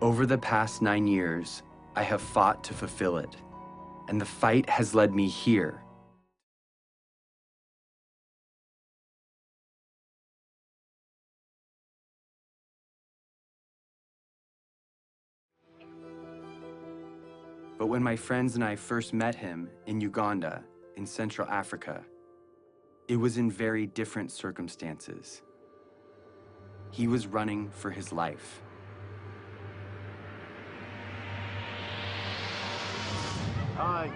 Over the past 9 years, I have fought to fulfill it, and the fight has led me here. But when my friends and I first met him in Uganda, in Central Africa, it was in very different circumstances. He was running for his life.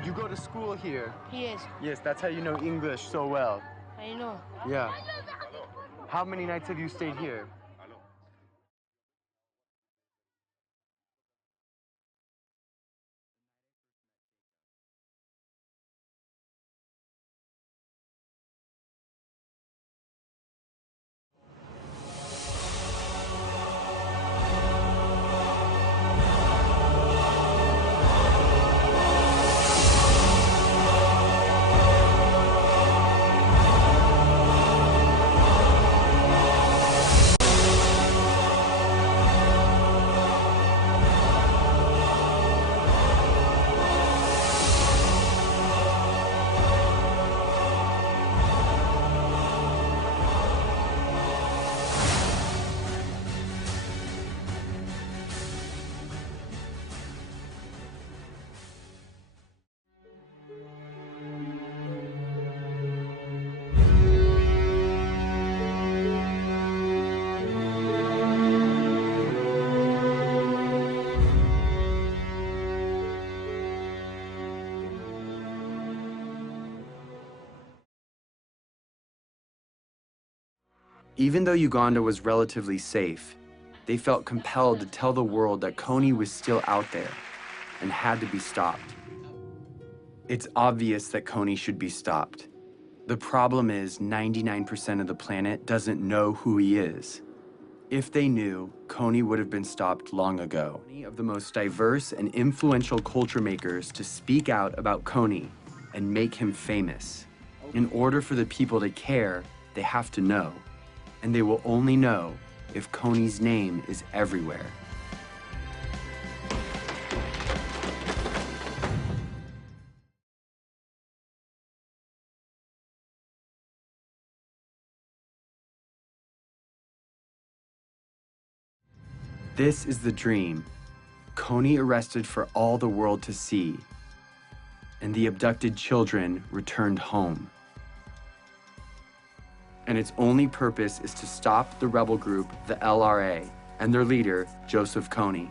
You go to school here? Yes, Yes, that's how you know English so well. I know. Yeah. How many nights have you stayed here? Even though Uganda was relatively safe, they felt compelled to tell the world that Kony was still out there and had to be stopped. It's obvious that Kony should be stopped. The problem is 99% of the planet doesn't know who he is. If they knew, Kony would have been stopped long ago. Many of the most diverse and influential culture makers to speak out about Kony and make him famous. In order for the people to care, they have to know. And they will only know if Kony's name is everywhere. This is the dream. Kony arrested for all the world to see, and the abducted children returned home. And its only purpose is to stop the rebel group, the LRA, and their leader, Joseph Kony.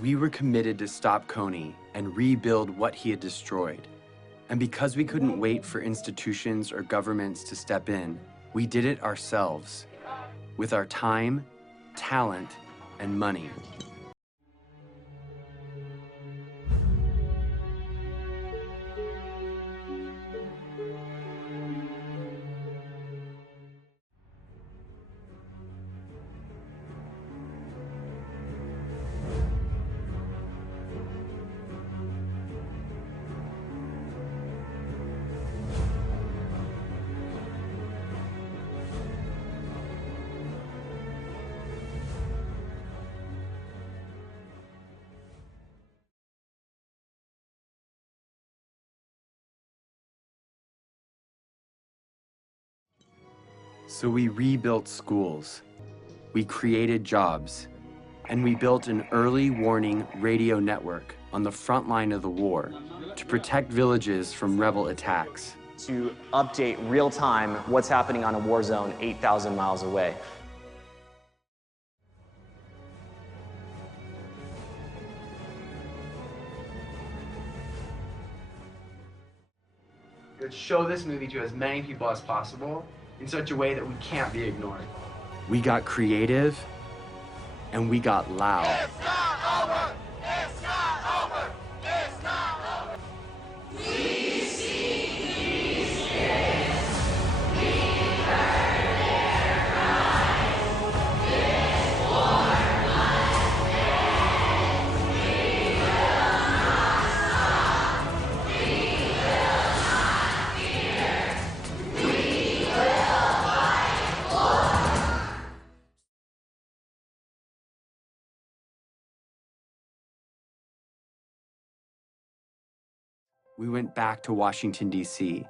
We were committed to stop Kony and rebuild what he had destroyed. And because we couldn't wait for institutions or governments to step in, we did it ourselves, with our time, talent, and money. So we rebuilt schools, we created jobs, and we built an early warning radio network on the front line of the war to protect villages from rebel attacks. To update real time what's happening on a war zone 8,000 miles away. Let's show this movie to as many people as possible in such a way that we can't be ignored. We got creative, and we got loud. It's not over! It's not over! It's not over! We see these kids. We heard their cries. This war must end. We will not stop. We will not fear. We will fight for. We went back to Washington, D.C.,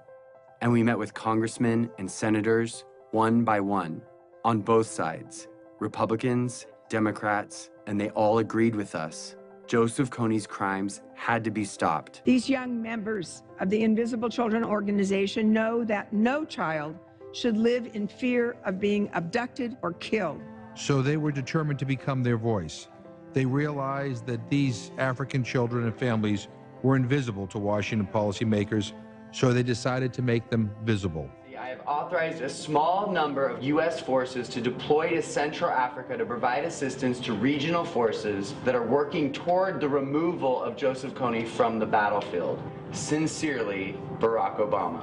and we met with congressmen and senators one by one, on both sides, Republicans, Democrats, and they all agreed with us. Joseph Kony's crimes had to be stopped. These young members of the Invisible Children organization know that no child should live in fear of being abducted or killed. So they were determined to become their voice. They realized that these African children and families were invisible to Washington policymakers, so they decided to make them visible. I have authorized a small number of U.S. forces to deploy to Central Africa to provide assistance to regional forces that are working toward the removal of Joseph Kony from the battlefield. Sincerely, Barack Obama.